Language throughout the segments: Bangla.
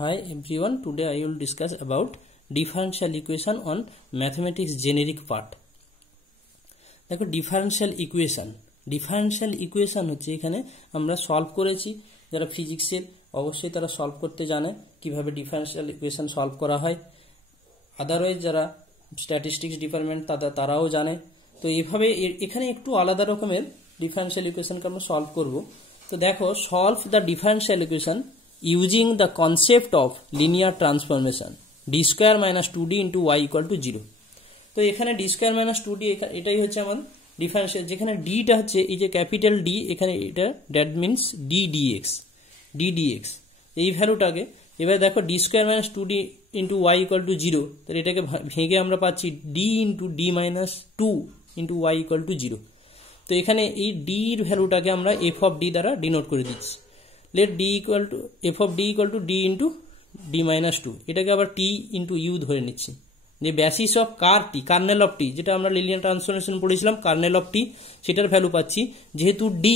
Hi everyone, today I will discuss about differential equation on mathematics generic part. দেখো ডিফারেনশিয়াল ইকুয়েশন হচ্ছে এখানে আমরা সলভ করেছি। যারা ফিজিক্সের অবশ্যই তারা সলভ করতে জানে কিভাবে ডিফারেনশিয়াল ইকুয়েশন সলভ করা হয়। আদারওয়াইজ যারা স্ট্যাটিস্টিক্স ডিপার্টমেন্ট তারাও জানে। তো এইভাবে এখানে একটু আলাদা রকমের ডিফারেনশিয়াল ইকুয়েশনকে আমরা সলভ করব। তো দেখো, solve the differential equation using the concept of linear transformation d square minus 2d into y equal to 0। তো এখানে d square minus 2d এটাই হচ্ছে আমার ডিফারেনশিয়াল, যেখানে d টা হচ্ছে এই যে ক্যাপিটাল d, এখানে এটা দ্যাট মিন্স d dx এই ভ্যালুটাকে এবার দেখো d square minus 2d into y equal to 0, তাহলে এটাকে ভেঙে আমরা পাচ্ছি d into d minus 2 into y equal to 0। তো এখানে এই d এর ভ্যালুটাকে আমরা f of d দ্বারা ডিনোট করে দিচ্ছি। let d equal to f of d equal to d into d minus 2, এটাকে আবার t into u ধরে নিচ্ছি। যে বেসিস অফ কার্নেল অফ টি, যেটা আমরা লিনিয়ার ট্রান্সফরমেশন পড়েছিলাম, কার্নেল অফ টি সেটার ভ্যালু পাচ্ছি। যেহেতু d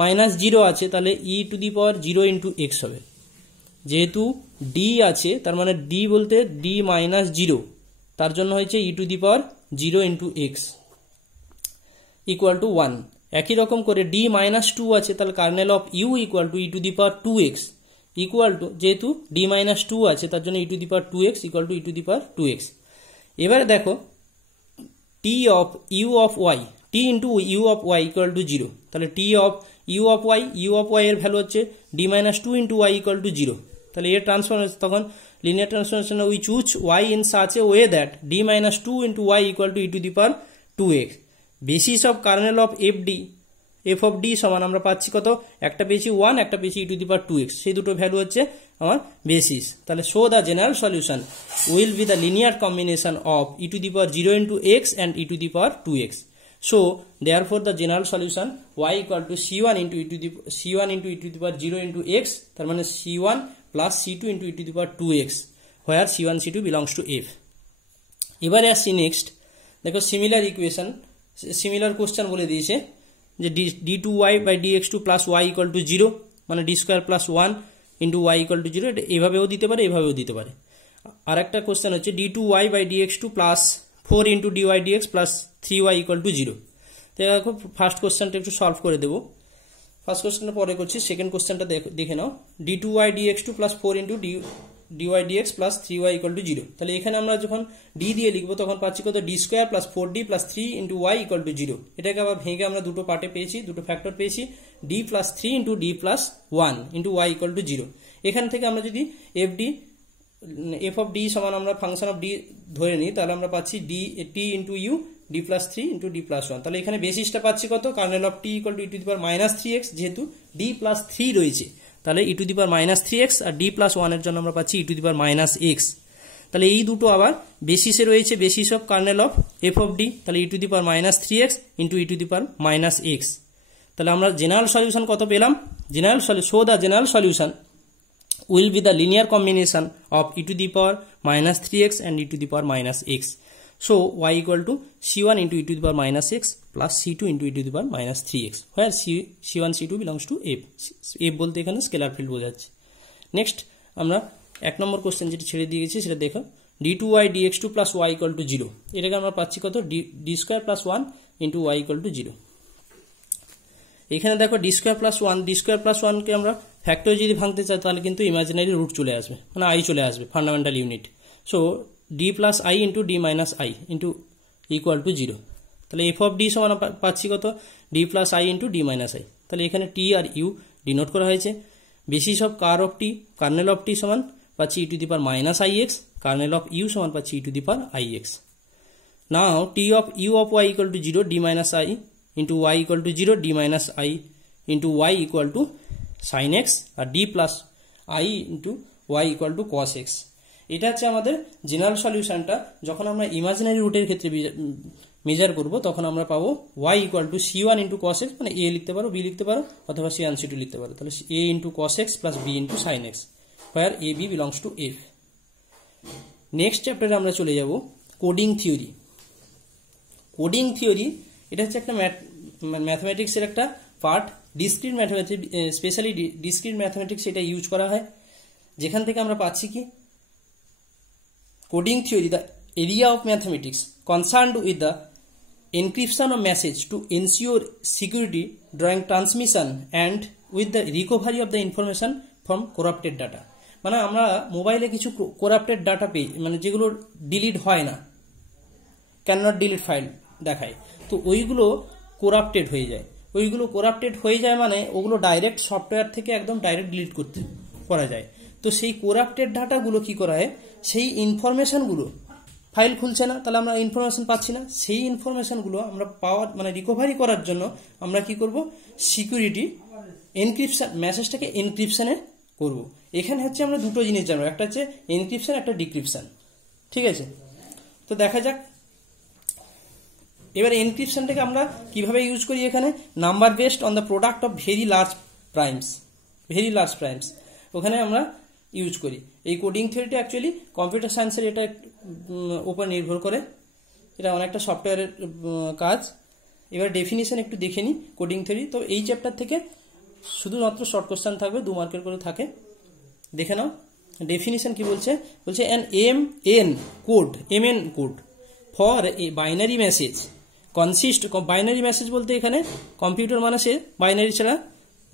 মাইনাস 0 আছে তাহলে e to the power 0 into x হবে। যেহেতু d আছে তার মানে d বলতে d মাইনাস 0, তার জন্য হয়েছে e to the power 0 into X equal to 1। একই রকম করে d মাইনাস 2 আছে তাহলে kernel of u equal to E to the power 2x equal to, যেহেতু d মাইনাস 2 আছে তার জন্য E to the power 2x equal to E to the power 2x। এবারে দেখো t of u of y, t into u of y equal to 0, তাহলে t of u of y এর ভ্যালু হচ্ছে d minus 2 into y equal to 0। তাহলে এর ট্রান্সফরমেশন তখন linear transformation we choose y in such a way that d minus 2 into y equal to E to the power 2x। Basis of kernel of f of d সমান আমরা পাচ্ছি কত, একটা পেয়েছি 1, একটা পেয়েছি ই টু দি পাওয়ার 2x, সেই দুটো ভ্যালু হচ্ছে আমার বেসিস। তাহলে show the general solution will be the linear combination of E to the power 0 into x and E to the power 2x। So therefore the general solution y equal two c1 into E to the power 0 into x, তার মানে c1 plus c2 into E to the power 2x, where c1 c2 belongs to f। এবারে আসছি নেক্সট। দেখো সিমিলার কোশ্চেন বলে দিয়েছে যে d2y by dx2 plus y equal to 0, মানে d square plus 1 into y equal to 0, এটা এভাবেও দিতে পারে এভাবেও দিতে পারে। আর একটা কোশ্চেন হচ্ছে d2y by dx2 plus 4 into dy dx plus 3y equal to 0। তো দেখো ফার্স্ট কোশ্চেনটা একটু সলভ করে দেবো। ফার্স্ট কোশ্চেনটা পরে করছি, সেকেন্ড কোশ্চেনটা দেখে নাও। d2y dx2 plus 4 into dy dx plus 3y equal to 0। তাহলে এখানে আমরা যখন d দিয়ে লিখবো তখন পাচ্ছি কত, d square plus 4d plus 3 into y equal to 0। এটাকে আবার ভেঙে আমরা দুটো পার্টে পেয়েছি, দুটো ফ্যাক্টর পেয়েছি, d plus 3 into d plus 1 into y equal to 0। এখান থেকে আমরা যদি f অফ d সমান আমরা ফাংশন অফ d ধরে নিই, তাহলে আমরা পাচ্ছি t into u d plus 3 into d plus 1। তাহলে এখানে বেসিসটা পাচ্ছি কত, kernel of t equal to E to the power minus 3x, যেহেতু d প্লাস 3 রয়েছে তাহলে E to the power minus 3x, আর d প্লাস 1 এর জন্য আমরা পাচ্ছি ই to the power minus x। তাহলে এই দুটো আবার বেসিসে রয়েছে, basis of kernel of f of d, তাহলে E to the power minus 3x into E to the power minus x। তাহলে আমরা জেনারেল সলিউশন কত পেলাম, show the general solution will be the linear combination of e to the power minus 3x and e to the power minus x. So y equal to c1 into e to the power minus x plus c2 into e to the power minus 3x, where c1 c2 belongs to f বলতে এখানে স্কেলার ফিল্ড বোঝাচ্ছে। নেক্সট আমরা এক নম্বর কোশ্চেন যেটা ছেড়ে দিয়ে গেছি সেটা দেখো, d2y dx2 plus y equal to 0, এটাকে আমরা পাচ্ছি কত, d square plus 1 into y equal to 0। এখানে দেখো d স্কোয়ার প্লাস 1 কে আমরা ফ্যাক্টর যদি ভাঙতে চাই তাহলে কিন্তু ইমাজিনারি রুট চলে আসবে, মানে i চলে আসবে, fundamental unit. So d plus i into d minus i into equal to 0। তাহলে f অফ d সমান পাচ্ছি কত, d plus i into d minus i। তাহলে এখানে t আর u ডিনোট করা হয়েছে। Basis of kernel of t সমান পাচ্ছি ই to the power minus ix, kernel of u সমান পাচ্ছি ই to the power ix। Now t of u of y equal to 0, d minus i into y equal to 0, d minus i into y equal to sin x, আর d plus i into y equal to cos x। এটা হচ্ছে আমাদের জেনারেল সলিউশনটা। যখন আমরা ইমাজিনারি রুটের ক্ষেত্রে মেজার করব তখন আমরা পাবো y equal two c1 into cos x, মানে a লিখতে পারো, b লিখতে পারো, অথবা c1 c2 লিখতে পারো। তাহলে a into cos x plus b into sin x, where a b belongs to f। Next চ্যাপ্টারে আমরা চলে যাব কোডিং থিওরি। এটা হচ্ছে একটা ম্যাথমেটিক্সের একটা part, discrete mathematics, specially discrete mathematics এটা ইউজ করা হয়। যেখান থেকে আমরা পাচ্ছি কি coding theory, the area of mathematics concerned with the encryption of message to ensure security during transmission and with the recovery of the information from corrupted data। মানে আমরা মোবাইলে কিছু করাপ্টেড ডাটা পেয়ে, মানে যেগুলো ডিলিট হয় না, ক্যান নট ডিলিট ফাইল দেখায়, তো ওইগুলো করাপ্টেড হয়ে যায়। ওইগুলো করাপ্টেড হয়ে যায় মানে ওগুলো ডাইরেক্ট সফটওয়্যার থেকে একদম ডাইরেক্ট ডিলিট করা যায়। তো সেই করাপ্টেড ডাটাগুলো কি করা হয়, সেই ইনফরমেশনগুলো ফাইল খুলছে না, তাহলে আমরা ইনফরমেশন পাচ্ছি না, সেই ইনফরমেশনগুলো আমরা পাওয়ার মানে রিকভারি করার জন্য আমরা কি করব, সিকিউরিটি এনক্রিপশন, মেসেজটাকে এনক্রিপশনে করব। এখানে হচ্ছে আমরা দুটো জিনিস জানবো, একটা হচ্ছে এনক্রিপশন, একটা ডিক্রিপশন, ঠিক আছে। তো দেখা যাক এবার এনক্রিপশনটাকে আমরা কিভাবে ইউজ করি। এখানে number based on the product of very large primes ওখানে আমরা ইউজ করি। এই কোডিং থিওরিটা অ্যাকচুয়ালি কম্পিউটার সায়েন্সের এটা উপর নির্ভর করে, এটা অনেকটা সফটওয়্যারের কাজ। এবার ডেফিনিশন একটু দেখে নিই কোডিং থিওরি। তো এই চ্যাপ্টার থেকে শুধুমাত্র শর্ট কোশ্চেন থাকবে, 2 মার্কের করে থাকে, দেখে নাও। ডেফিনিশন কি বলছে, an MN code for a binary message consist, binary message বলতে এখানে কম্পিউটার মানে সে বাইনারি ছাড়া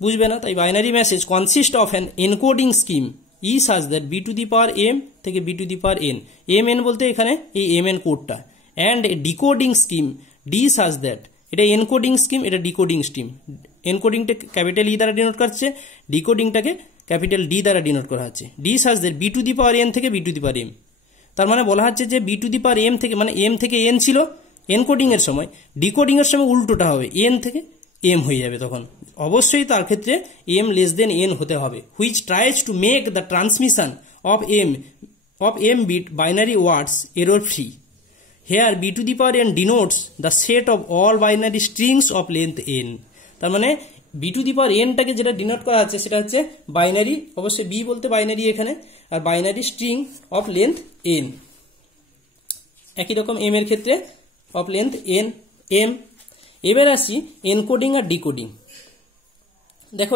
বুঝবে না, তাই binary message consist of an encoding scheme E such that B to the power M থেকে B to the power N, MN বলতে এখানে এই MN কোডটা, and a decoding scheme D such that, এটা এনকোডিং স্কিম, এটা ডিকোডিং স্কিম। এনকোডিংটা ক্যাপিটাল ই দ্বারা ডিনোট করছে, ডিকোডিংটাকে ক্যাপিটাল D দ্বারা ডিনোট করা হচ্ছে। D such that B to the power N থেকে B to the power M, তার মানে বলা হচ্ছে যে B to the power M থেকে, মানে M থেকে N ছিল এনকোডিং এর সময়, ডিকোডিং এর সময় উল্টোটা হবে, N থেকে M হয়ে যাবে। তখন অবশ্যই তার ক্ষেত্রে M লেস দেন N হতে হবে, which tries to make the transmission of M bit binary words error free. Here B to the power N denotes the set of all binary strings of length N। তার মানে B টু দি পাওয়ার Nটাকে যেটা ডিনোট করা আছে সেটা হচ্ছে বাইনারি, অবশ্যই B বলতে বাইনারি এখানে, আর binary string of length N। একই রকম M এর ক্ষেত্রে অফ লেন্থ N M। এবার আসি এনকোডিং আর ডিকোডিং। দেখো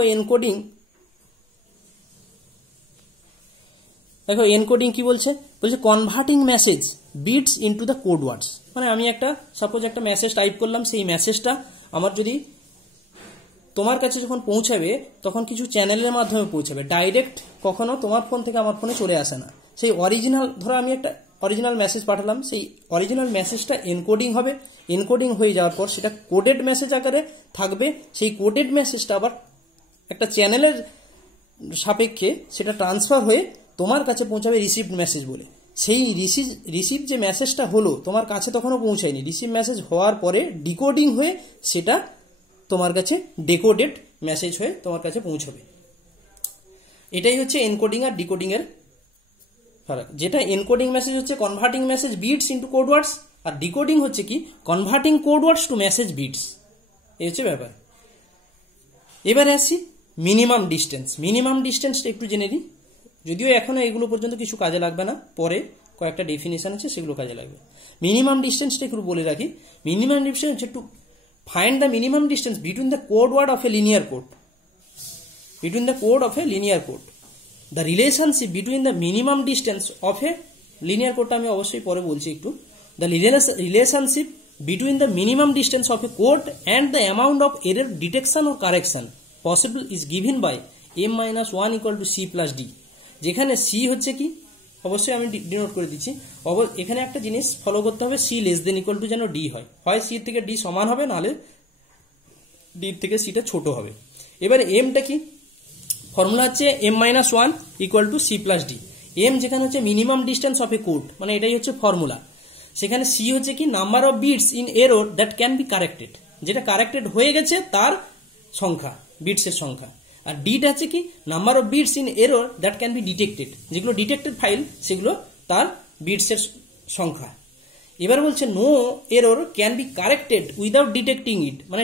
এনকোডিং কি বলছে, converting message bits into the code words. মানে আমি সাপোজ একটা মেসেজ টাইপ করলাম, সেই মেসেজটা আমার যদি তোমার কাছে যখন পৌঁছাবে তখন কিছু চ্যানেলের মাধ্যমে পৌঁছাবে, ডাইরেক্ট কখনো তোমার ফোন থেকে আমার ফোনে চলে আসে না। সেই অরিজিনাল, ধরো আমি একটা অরিজিনাল মেসেজ পাঠালাম, সেই অরিজিনাল মেসেজটা এনকোডিং হবে, এনকোডিং হয়ে যাওয়ার পর সেটা কোডেড মেসেজ আকারে থাকবে। সেই কোডেড মেসেজটা আবার একটা চ্যানেলের সাপেক্ষে সেটা ট্রান্সফার হয়ে তোমার কাছে পৌঁছাবে রিসিভড মেসেজ বলে। সেই রিসিভ যে মেসেজটা হলো তোমার কাছে তখনও পৌঁছায়নি, রিসিভ মেসেজ হওয়ার পরে ডিকোডিং হয়ে সেটা তোমার কাছে ডেকোডেড মেসেজ হয়ে তোমার কাছে পৌঁছবে। এটাই হচ্ছে এনকোডিং আর ডিকোডিং এর ফারাক। যেটা এনকোডিং মেসেজ হচ্ছে converting message bits into code words, আর ডিকোডিং হচ্ছে কি converting code words to message bits. এই হচ্ছে ব্যাপার। এবারে আসি মিনিমাম ডিস্টেন্স। মিনিমাম ডিস্টেন্সটা একটু জেনে নিই, যদিও এখনো এগুলো পর্যন্ত কিছু কাজে লাগবে না, পরে কয়েকটা ডেফিনেশন আছে সেগুলো কাজে লাগবে। মিনিমাম ডিস্টেন্সটা একটু বলে রাখি। মিনিমাম ডিস্টেন্স হচ্ছে to find the minimum distance between the code word of a linear code, the relationship between the minimum distance of a linear কোডটা আমি অবশ্যই পরে বলছি একটু। The relationship between the minimum distance of a code and the amount of error detection ও correction possible is given by M-1 = C+D, যেখানে C হচ্ছে কি, অবশ্যই আমি ডিনোট করে দিচ্ছি। এখানে একটা জিনিস ফলো করতে হবে, C <= যেন D হয় C থেকে D সমান হবে, নাহলে D থেকে C টা ছোট হবে। এবারে Mটা কি, ফর্মুলা হচ্ছে M-1 = C+D। M যেখানে হচ্ছে minimum distance of a code, মানে এটাই হচ্ছে ফর্মুলা। সেখানে C হচ্ছে কি number of bits in error that can be corrected, যেটা কারেক্টেড হয়ে গেছে তার সংখ্যা, বিটসের সংখ্যা। আর ডিটা হচ্ছে কি number of bits in error that can be detected, যেগুলো ডিটেক্টেড ফাইল সেগুলো তার বিটসের সংখ্যা। এবার বলছে no error can be corrected without detecting it, মানে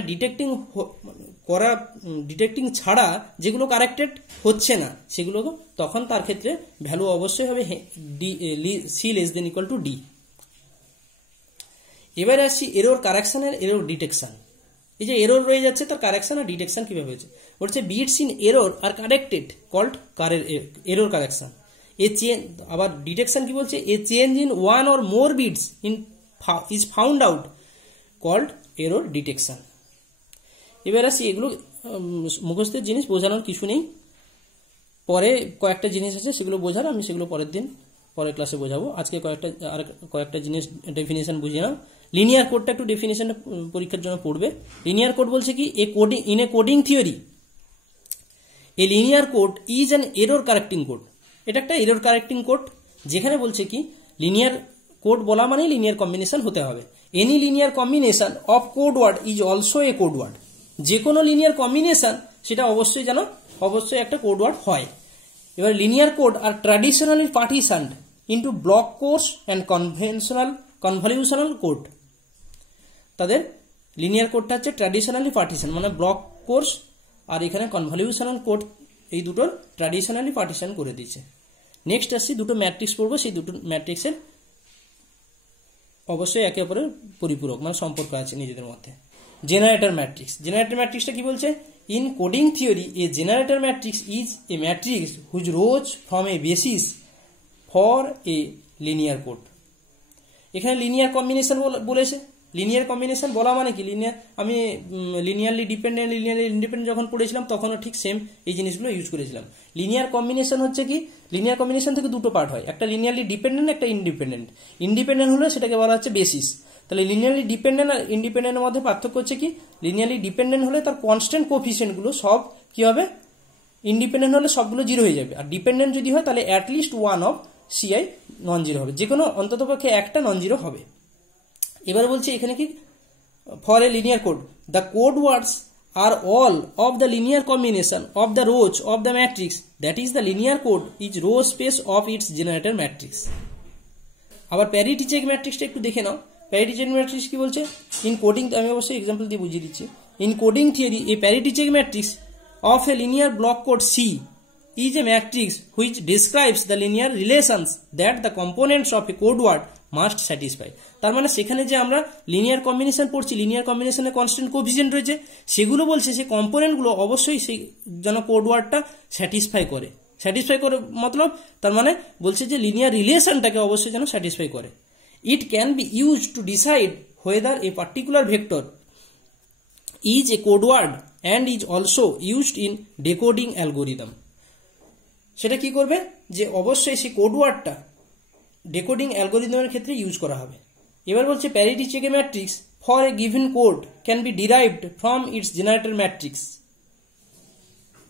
ডিটেক্টিং ছাড়া যেগুলো কারেক্টেড হচ্ছে না সেগুলো তখন তার ক্ষেত্রে ভ্যালু অবশ্যই হবে C <= D। এবারে আসছি এরর কারেকশনের এরর ডিটেকশন। এই যে এরর রয়ে যাচ্ছে তার কারেকশন আর ডিটেকশন কিভাবে হয়েছে বলছে বিটস ইন এরর আর corrected called error correction a change আবার ডিটেকশন কি বলছে a change in one or more bits in is found out called error detection. এবার আসি এগুলো মুখস্থের জিনিস বোঝানোর কিছু নেই, পরে কয়েকটা জিনিস আছে সেগুলো বোঝার, আমি সেগুলো পরের ক্লাসে বোঝাবো। আজকে কয়েকটা জিনিস ডেফিনেশন বুঝিয়ে নাও। লিনিয়ার কোডটা একটু ডেফিনেশন পরীক্ষার জন্য পড়বে। লিনিয়ার কোড বলছে কি in a coding theory A linear code is an error correcting code. এটা একটা এরর কারেক্টিং কোড, যেখানে বলছে কি লিনিয়ার কোড বলা মানে লিনিয়ার কম্বিনেশন হতে হবে। Any linear combination of code word is also a code word. যে কোনো লিনিয়ার কম্বিনেশন সেটা অবশ্যই একটা কোড ওয়ার্ড হয়। এবার লিনিয়ার কোড আর traditionally partitioned into block codes and convolutional code. তাদের লিনিয়ার কোডটা হচ্ছে ট্র্যাডিশনালি পার্টিশন মানে ব্লক কোডস, আর এখানে কনভলিউশনাল কোড, এই দুটোর ট্র্যাডিশনালি পার্টিশন করে দিয়েছে। নেক্সট আসছি দুটো ম্যাট্রিক্স পড়বো, সেই দুটো ম্যাট্রিক্সের অবশ্যই একে অপরের পরিপূরক মানে সম্পর্ক আছে নিজেদের মধ্যে। জেনারেটর ম্যাট্রিক্সটা কি বলছে in coding theory A generator matrix is a matrix which rose from a basis for a linear code. এখানে লিনিয়ার কম্বিনেশন বলেছে। লিনিয়ার কম্বিনেশন বলা মানে কি আমি লিনিয়ারলি ডিপেন্ডেন্ট লিনিয়ারলি ইন্ডিপেন্ডেন্ট যখন পড়েছিলাম তখনও ঠিক সেম এই জিনিসগুলো ইউজ করেছিলাম। লিনিয়ার কম্বিনেশন হচ্ছে কি লিনিয়ার কম্বিনেশন থেকে দুটো পার্ট হয়, একটা লিনিয়ারলি ডিপেন্ডেন্ট একটা ইন্ডিপেন্ডেন্ট। ইন্ডিপেন্ডেন্ট হলে সেটাকে বলা হচ্ছে বেসিস। তাহলে লিনিয়ারলি ডিপেন্ডেন্ট আর ইন্ডিপেন্ডেন্টের মধ্যে পার্থক্য হচ্ছে কি লিনিয়ারলি ডিপেন্ডেন্ট হলে তার কনস্ট্যান্ট কোএফিসিয়েন্টগুলো সব কি হবে ইন্ডিপেন্ডেন্ট হলে সবগুলো জিরো হয়ে যাবে, আর ডিপেন্ডেন্ট যদি হয় তাহলে at least one of CI non zero হবে, যে কোনো অন্ততপক্ষে একটা নন জিরো হবে। এবার বলছে এখানে কি for a linear code the code words are all of the linear combination of the rows of the matrix that is the linear code is row space of its generator matrix. আবার প্যারিটি চেক ম্যাট্রিক্সটা একটু দেখে নাও। প্যারিটি চেক ম্যাট্রিক্স কি বলছে ইন কোডিং, আমি অবশ্যই এক্সাম্পল দিয়ে বুঝিয়ে দিচ্ছি। In coding theory a parity check matrix of a linear block code C is a matrix which describes the linear relations that the components of a code word must satisfy। তার মানে সেখানে যে আমরা লিনিয়ার কম্বিনেশন পড়ছি, লিনিয়ার কম্বিনেশনে কনস্ট্যান্ট কোএফিসিয়েন্ট রয়েছে, সেগুলো বলছে সেই কম্পোনেন্টগুলো অবশ্যই সেই যেন কোড ওয়ার্ডটা স্যাটিসফাই করে মতলব তার মানে বলছে যে লিনিয়ার রিলেশনটাকে অবশ্যই যেন স্যাটিসফাই করে। It can be use to decide whether a particular vector is a code word and is also used in decoding algorithm. সেটা কি করবে যে অবশ্যই সেই কোড ওয়ার্ডটা ডেকোডিং অ্যালগোরিদমের ক্ষেত্রে ইউজ করা হবে। এবার বলছে parity check matrix for a given code can be derived from its generator matrix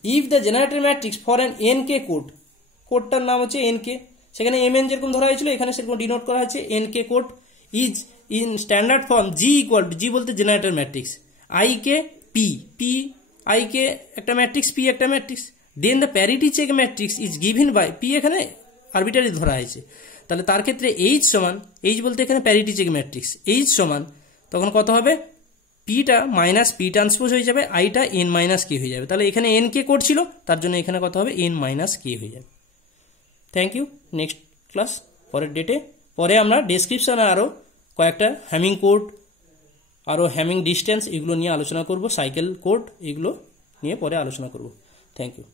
if the generator matrix for an n k কোডটার নাম হচ্ছে এনকে, সেখানে এমএন যেরকম ধরা হয়েছিল এখানে সেরকম ডিনোট করা হয়েছে n k code is in standard form G equal to G বলতে generator matrix I k P I k একটা ম্যাট্রিক্স পি একটা matrix, then the parity check matrix is given by P এখানে আরবিটারি ধরা হয়েছে, তাহলে তার ক্ষেত্রে এইচ সমান এইচ বলতে এখানে প্যারিটি চেক ম্যাট্রিক্স এইচ সমান তখন কত হবে পিটা মাইনাস পি ট্রান্সপোজ হয়ে যাবে, আইটা এন মাইনাস কে হয়ে যাবে, তাহলে এখানে এন কে করছিল তার জন্য এখানে কত হবে এন মাইনাস কে হয়ে যাবে। Thank you. নেক্সট ক্লাস পরের ডেটে, পরে আমরা ডেসক্রিপশনে আরও কয়েকটা হ্যামিং কোড আরও হ্যামিং ডিস্টেন্স এগুলো নিয়ে আলোচনা করব, সাইকেল কোড এগুলো নিয়ে পরে আলোচনা করব। Thank you.